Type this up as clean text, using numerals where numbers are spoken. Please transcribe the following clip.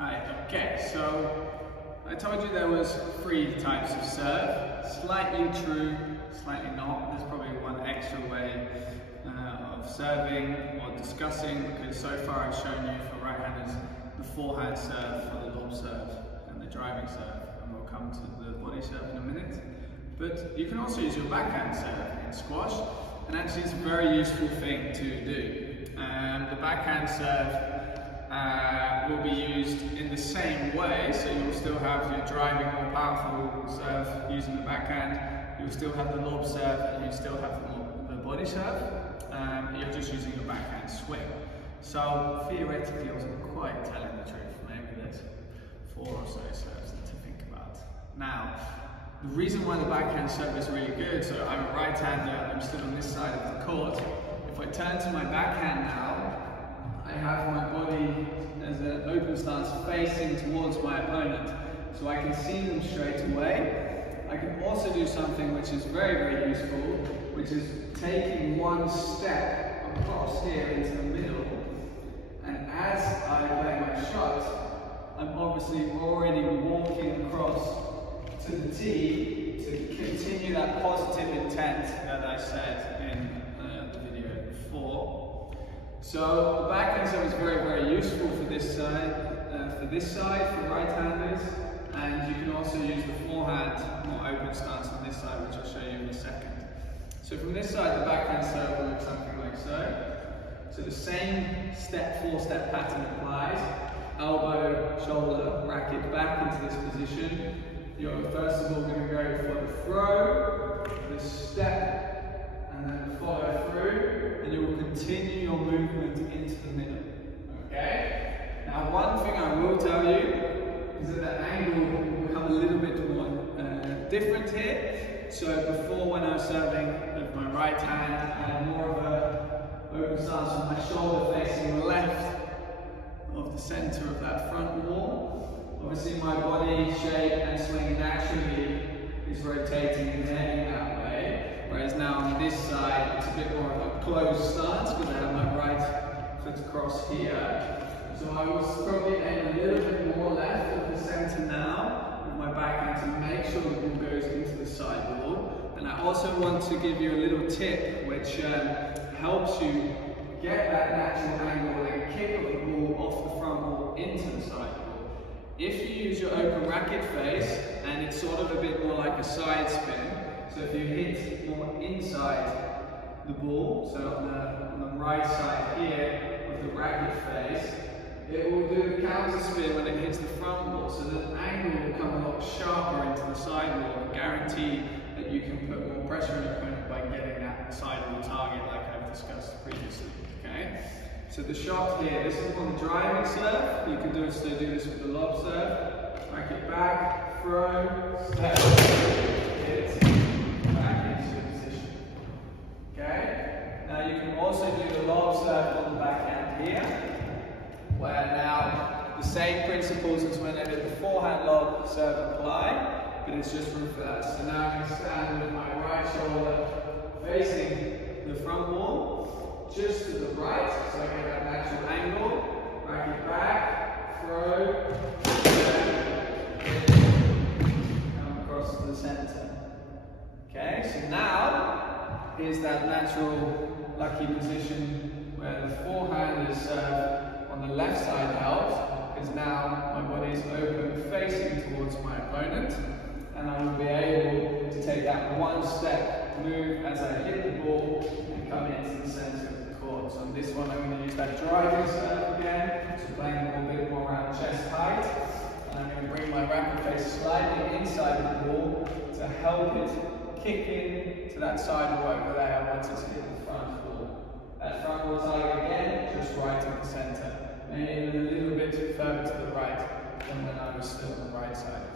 Right, okay, so I told you there was 3 types of serve. Slightly true, slightly not. There's probably one extra way of serving or discussing, because so far I've shown you for right-handers the forehand serve, for the lob serve and the driving serve, and we'll come to the body serve in a minute. But you can also use your backhand serve in squash, and actually it's a very useful thing to do. The backhand serve will be used in the same way, so you'll still have your driving, more powerful serve using the backhand, you'll still have the lob serve, and you still have the body serve. You're just using your backhand swing. So theoretically, I wasn't quite telling the truth. Maybe there's 4 or so serves to think about. Now, the reason why the backhand serve is really good, so I'm a right-hander, I'm still on this side of the court. If I turn to my backhand now, I have my body as an open stance facing towards my opponent, so I can see them straight away. I can also do something which is very, very useful, which is taking one step across here into the middle, and as I play my shot, I'm obviously already walking across to the tee to continue that positive intent that I said in the video before. So the backhand serve is very, very useful for this side, for right-handers, and you can also use the forehand, more open stance on this side, which I'll show you in a second. So from this side, the backhand serve will look something like so. So the same 4-step pattern applies. Elbow, shoulder, racket back into this position. You're first of all going to go for the throw, the step, and then the follow through, and you will continue your movement into the middle. Okay? Now, one thing I will tell you is that the angle will become a little bit more different here. So before, when I was serving with my right hand, I had more of a open stance with my shoulder facing left of the center of that front wall. Obviously my body shape and swing naturally is rotating and heading that way, whereas now on this side it's a bit more of a closed stance because I have my right foot across here. So I was probably aiming a little bit more left of the center now with my backhand to make sure the ball goes into the sidewall. And I also want to give you a little tip which helps you get that natural angle and kick of the ball off the front wall into the sidewall. If you use your open racket face, and it's sort of a bit more like a side spin, so if you hit more inside the ball, so on the right side here of the racket face, it will do the counter spin when it hits the front wall, so the angle will come a lot sharper into the sidewall and guarantee that you can put more pressure on your opponent by getting that sidewall target like I've discussed previously. Okay? So the shot here, this is on the driving serve. You can do this with the lob serve. Racket back, throw, step, hit, back into your position. Okay? Now you can also do the lob serve on the backhand here, where now the same principles as when I did the forehand lob serve apply, but it's just room for that. So now I can stand with my right shoulder facing the front wall, just to the right, so I get that natural angle, racket back, throw, come across to the center. Okay, so now, here's that natural lucky position where the forehand is on the left side helps, because now my body is open facing towards my opponent, and I will be able to take that one step, move as I hit the ball, and come into the center of the court. So on this one, I'm going to use that driving serve again, so playing a little bit more around chest height, and I'm going to bring my racket face slightly inside of the ball to help it kick in to that sidewall over there once it's hit the front wall. That front wall target again, just right in the center, maybe even a little bit further to the right than when I was still on the right side.